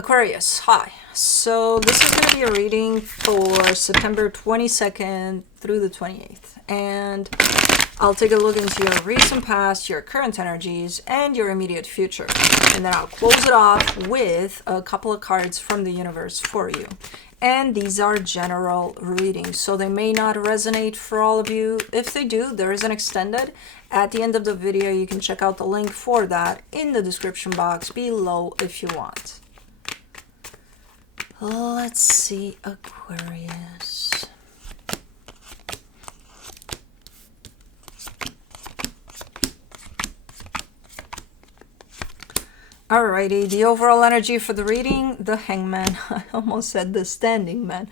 Aquarius, hi. So this is going to be a reading for September 22nd through the 28th. And I'll take a look into your recent past, your current energies, and your immediate future. And then I'll close it off with a couple of cards from the universe for you. And these are general readings, so they may not resonate for all of you. If they do, there is an extended. At the end of the video, you can check out the link for that in the description box below if you want. Let's see, Aquarius. Alrighty, the overall energy for the reading, the Hangman. I almost said the Standing Man,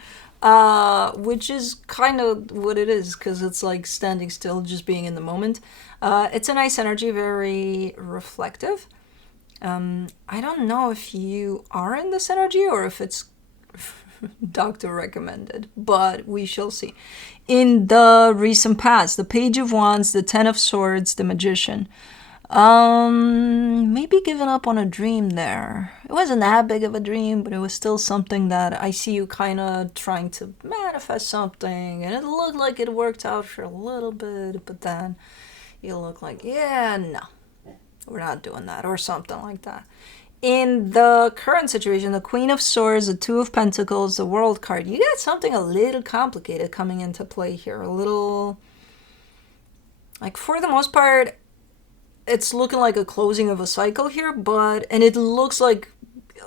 which is kind of what it is, because it's like standing still, just being in the moment. It's a nice energy, very reflective. I don't know if you are in this energy or if it's doctor recommended, but we shall see. In the recent past, the Page of Wands, the Ten of Swords, the Magician. Maybe giving up on a dream there. It wasn't that big of a dream, but it was still something that I see you kind of trying to manifest something, and it looked like it worked out for a little bit, but then you look like, yeah, no, we're not doing that, or something like that. In the current situation, the Queen of Swords, the Two of Pentacles, the World card, you got something a little complicated coming into play here. A little, like, for the most part, it's looking like a closing of a cycle here, and it looks like,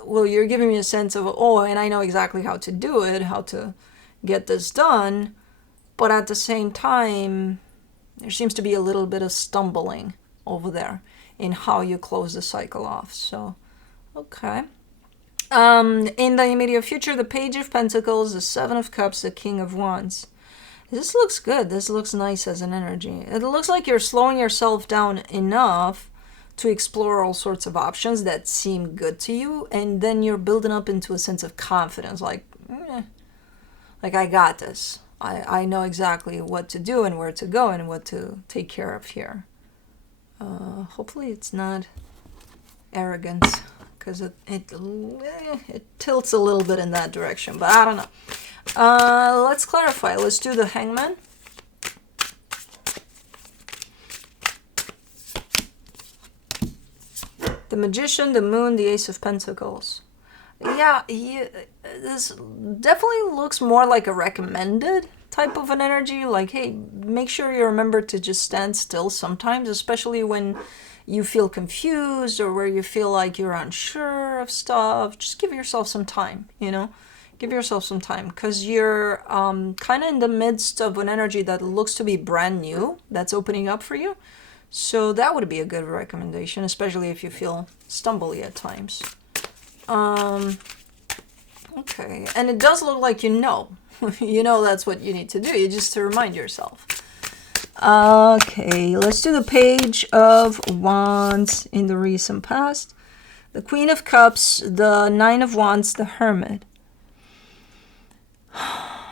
well, you're giving me a sense of, oh, and I know exactly how to do it, how to get this done, but at the same time, there seems to be a little bit of stumbling over there in how you close the cycle off. So, okay. In the immediate future, the Page of Pentacles, the Seven of Cups, the King of Wands. This looks good. This looks nice as an energy. It looks like you're slowing yourself down enough to explore all sorts of options that seem good to you, and then you're building up into a sense of confidence, like I got this. I know exactly what to do and where to go and what to take care of here. Hopefully it's not arrogance, because it tilts a little bit in that direction, but I don't know. Let's clarify. Let's do the Hangman. The Magician, the Moon, the Ace of Pentacles. Yeah, this definitely looks more like a recommended type of an energy. Like, hey, make sure you remember to just stand still sometimes, especially when you feel confused or where you feel like you're unsure of stuff. Just give yourself some time, Give yourself some time, because you're kind of in the midst of an energy that looks to be brand new, that's opening up for you. So that would be a good recommendation, especially if you feel stumbly at times. Okay, and it does look like you know that's what you need to do. You just to remind yourself. Okay, let's do the Page of Wands in the recent past. The Queen of Cups, the Nine of Wands, the Hermit.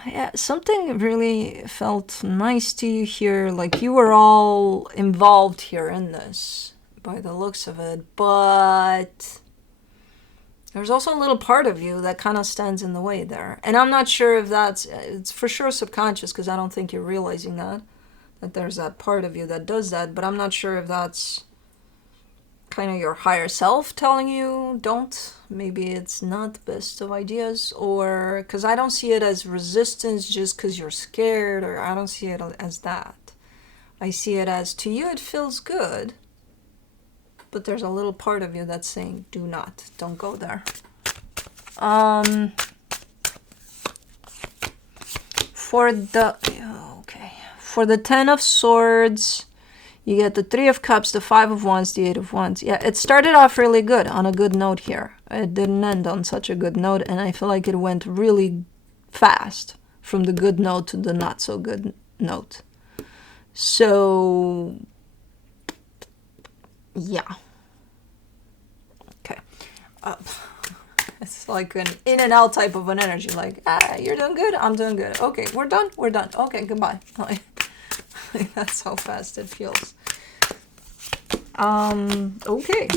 Yeah, something really felt nice to you here, like you were all involved here in this, by the looks of it, but there's also a little part of you that kind of stands in the way there. And I'm not sure if it's for sure subconscious, because I don't think you're realizing that there's that part of you that does that, but I'm not sure if that's kind of your higher self telling you don't. Maybe it's not the best of ideas, or because I don't see it as resistance just because you're scared, or I don't see it as that. I see it as, to you it feels good, but there's a little part of you that's saying don't go there. For the Ten of Swords, you get the Three of Cups, the Five of Wands, the Eight of Wands. Yeah, it started off really good, on a good note here. It didn't end on such a good note, and I feel like it went really fast from the good note to the not so good note. So, yeah. Okay. It's like an in and out type of an energy, like, you're doing good, I'm doing good. Okay, we're done. Okay, goodbye. That's how fast it feels. Okay.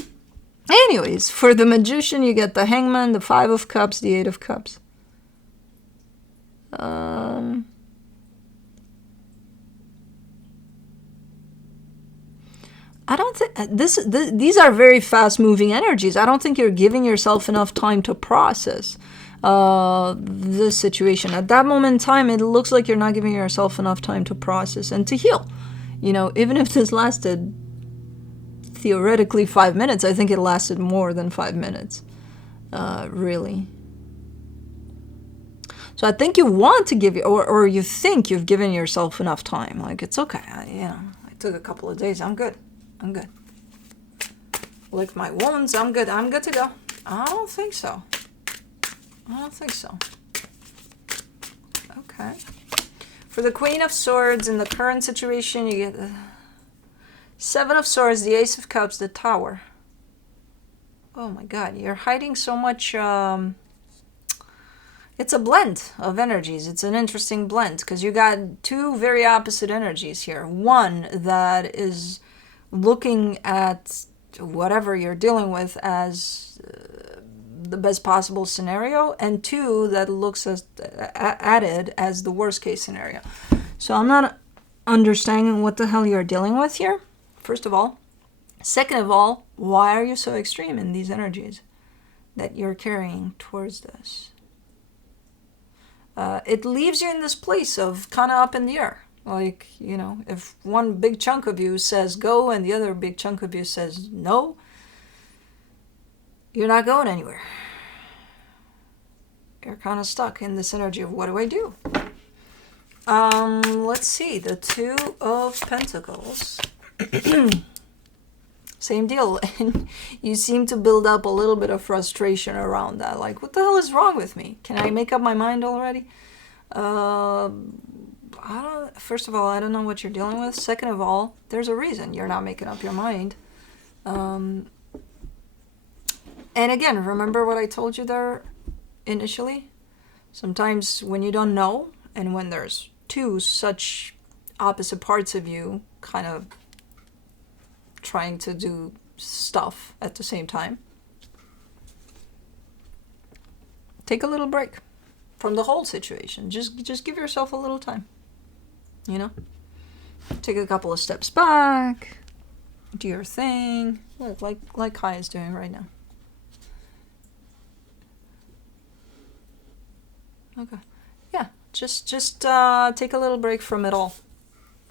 Anyways, for the Magician, you get the Hangman, the Five of Cups, the Eight of Cups. I don't think these are very fast-moving energies. I don't think you're giving yourself enough time to process this situation. At that moment in time, it looks like you're not giving yourself enough time to process and to heal. You know, even if this lasted theoretically 5 minutes, I think it lasted more than 5 minutes, really. So I think you want to give you, or you think you've given yourself enough time. Like, it's okay. I took a couple of days. I'm good. I'm good. Lick my wounds. I'm good. I'm good to go. I don't think so. I don't think so. Okay. For the Queen of Swords, in the current situation, you get the Seven of Swords, the Ace of Cups, the Tower. Oh my God, you're hiding so much. It's a blend of energies. It's an interesting blend because you got two very opposite energies here. One that is looking at whatever you're dealing with as the best possible scenario, and two that looks at it as the worst case scenario. So I'm not understanding what the hell you're dealing with here, first of all. Second of all, why are you so extreme in these energies that you're carrying towards this? It leaves you in this place of kind of up in the air. Like, you know, if one big chunk of you says go and the other big chunk of you says no, you're not going anywhere. You're kind of stuck in this energy of what do I do? Let's see, the Two of Pentacles. Same deal. And you seem to build up a little bit of frustration around that. Like, what the hell is wrong with me? Can I make up my mind already? First of all, I don't know what you're dealing with. Second of all, there's a reason you're not making up your mind. And again, remember what I told you there initially? Sometimes when you don't know, and when there's two such opposite parts of you kind of trying to do stuff at the same time, take a little break from the whole situation. Just give yourself a little time. You know, take a couple of steps back, do your thing. Look, like Kai is doing right now. Okay, yeah, just take a little break from it all,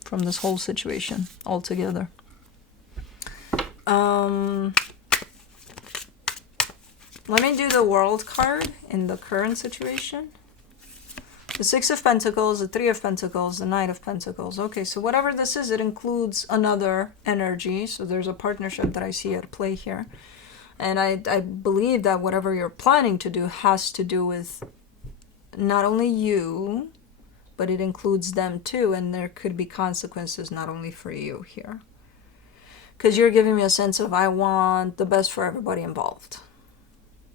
from this whole situation altogether. Let me do the World card in the current situation. The Six of Pentacles, the Three of Pentacles, the Knight of Pentacles. Okay, so whatever this is, it includes another energy. So there's a partnership that I see at play here. And I believe that whatever you're planning to do has to do with not only you, but it includes them too. And there could be consequences not only for you here. Because you're giving me a sense of, I want the best for everybody involved.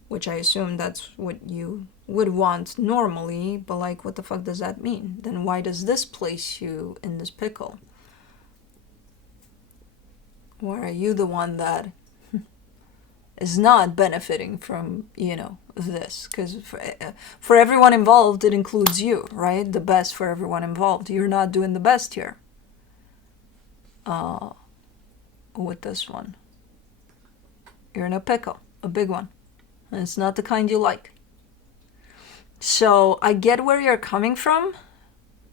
Which I assume that's what you would want normally, but like, what the fuck does that mean? Then why does this place you in this pickle? Why are you the one that is not benefiting from, you know, this? Because for everyone involved, it includes you, right? The best for everyone involved. You're not doing the best here. With this one. You're in a pickle, a big one. And it's not the kind you like. So I get where you're coming from.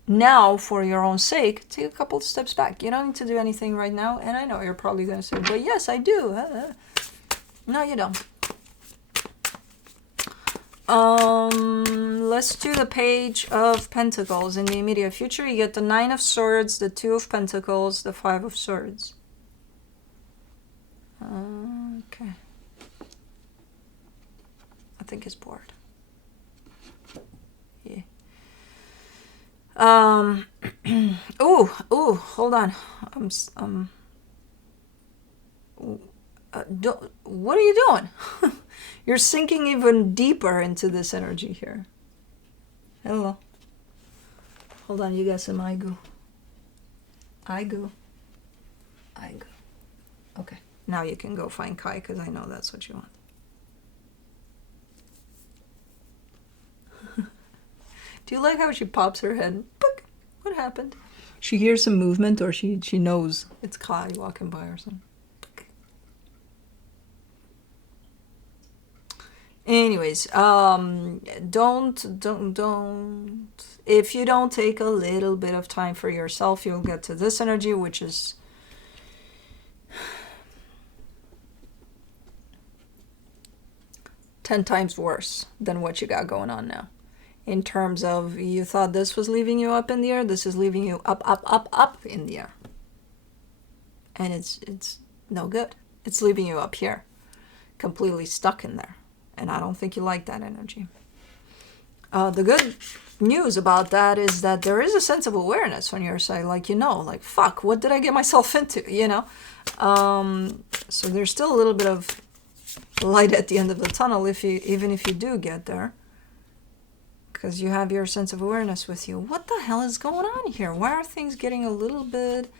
Now, for your own sake, take a couple of steps back. You don't need to do anything right now. And I know you're probably going to say, but yes, I do. No, you don't. Let's do the Page of Pentacles. In the immediate future, you get the Nine of Swords, the Two of Pentacles, the Five of Swords. Okay. I think he's bored. Yeah. Ooh, hold on. What are you doing? You're sinking even deeper into this energy here. Hello. Hold on, you got some I go. Okay. Now you can go find Kai, because I know that's what you want. Do you like how she pops her head? Book. What happened? She hears some movement, or she knows it's Kai walking by or something. Book. Anyways, don't. If you don't take a little bit of time for yourself, you'll get to this energy, which is 10 times worse than what you got going on now. In terms of, you thought this was leaving you up in the air, this is leaving you up in the air. And it's no good. It's leaving you up here, completely stuck in there. And I don't think you like that energy. The good news about that is that there is a sense of awareness on your side, like, like, fuck, what did I get myself into, So there's still a little bit of light at the end of the tunnel, even if you do get there. Because you have your sense of awareness with you. What the hell is going on here? Why are things getting a little bit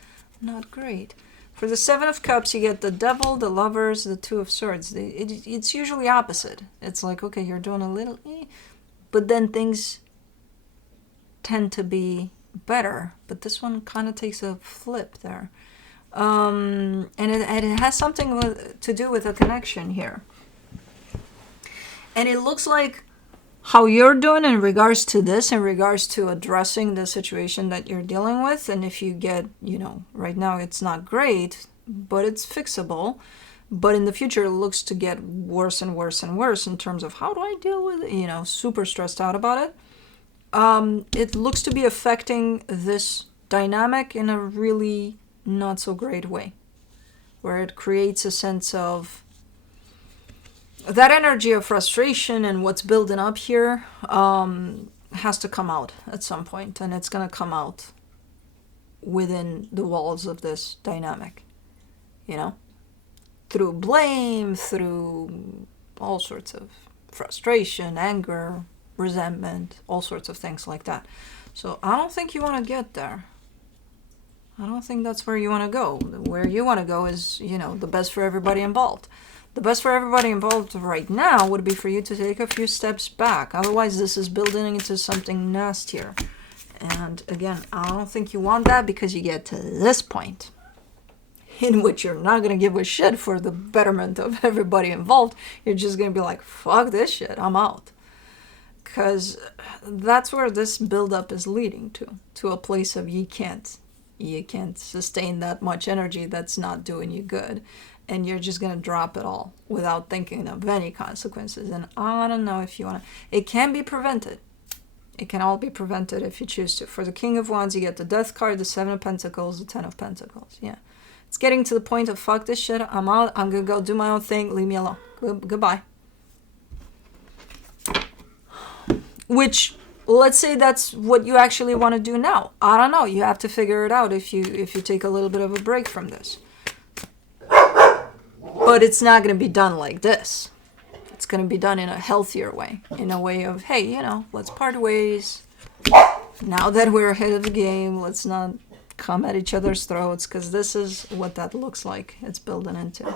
not great? For the Seven of Cups, you get the Devil, the Lovers, the Two of Swords. It's usually opposite. It's like, okay, you're doing a little, but then things tend to be better. But this one kind of takes a flip there. And it has something to do with a connection here. And it looks like how you're doing in regards to this, in regards to addressing the situation that you're dealing with. And if you get, right now it's not great, but it's fixable. But in the future, it looks to get worse and worse and worse in terms of how do I deal with it, super stressed out about it. It looks to be affecting this dynamic in a really not so great way, where it creates a sense of that energy of frustration, and what's building up here has to come out at some point, and it's going to come out within the walls of this dynamic, through blame, through all sorts of frustration, anger, resentment, all sorts of things like that. So I don't think you want to get there. I don't think that's where you want to go. Where you want to go is, the best for everybody involved. The best for everybody involved right now would be for you to take a few steps back. Otherwise, this is building into something nastier. And again, I don't think you want that, because you get to this point in which you're not going to give a shit for the betterment of everybody involved. You're just going to be like, fuck this shit, I'm out. Because that's where this buildup is leading to a place of you can't sustain that much energy that's not doing you good. And you're just going to drop it all without thinking of any consequences. And I don't know if you want to. It can be prevented. It can all be prevented if you choose to. For the King of Wands, you get the Death card, the Seven of Pentacles, the Ten of Pentacles. Yeah. It's getting to the point of, fuck this shit, I'm out, I'm going to go do my own thing, leave me alone. Goodbye. Which, let's say that's what you actually want to do now. I don't know. You have to figure it out if you take a little bit of a break from this. But it's not going to be done like this. It's going to be done in a healthier way. In a way of, hey, let's part ways. Now that we're ahead of the game, let's not come at each other's throats, because this is what that looks like. It's building into.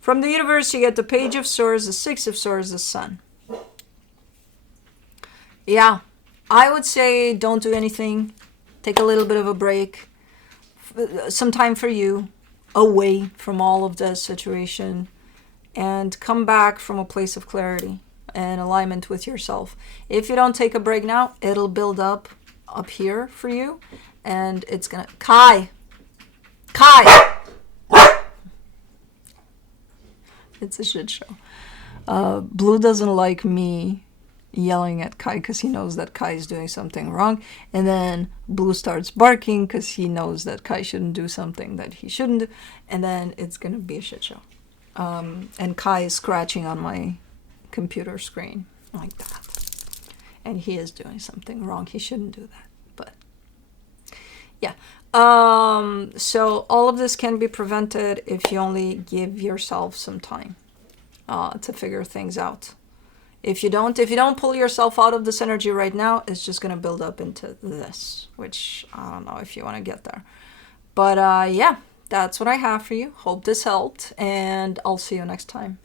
From the universe, you get the Page of Swords, the Six of Swords, the Sun. Yeah, I would say don't do anything. Take a little bit of a break. Some time for you, away from all of this situation, and come back from a place of clarity and alignment with yourself. If you don't take a break now, it'll build up here for you, and it's gonna... Kai! It's a shit show. Blue doesn't like me yelling at Kai because he knows that Kai is doing something wrong, and then Blue starts barking because he knows that Kai shouldn't do something that he shouldn't do, and then it's gonna be a shit show. And Kai is scratching on my computer screen like that, and he is doing something wrong. He shouldn't do that, but yeah. So all of this can be prevented if you only give yourself some time to figure things out. If you don't pull yourself out of this energy right now, it's just going to build up into this, which I don't know if you want to get there. But yeah, that's what I have for you. Hope this helped, and I'll see you next time.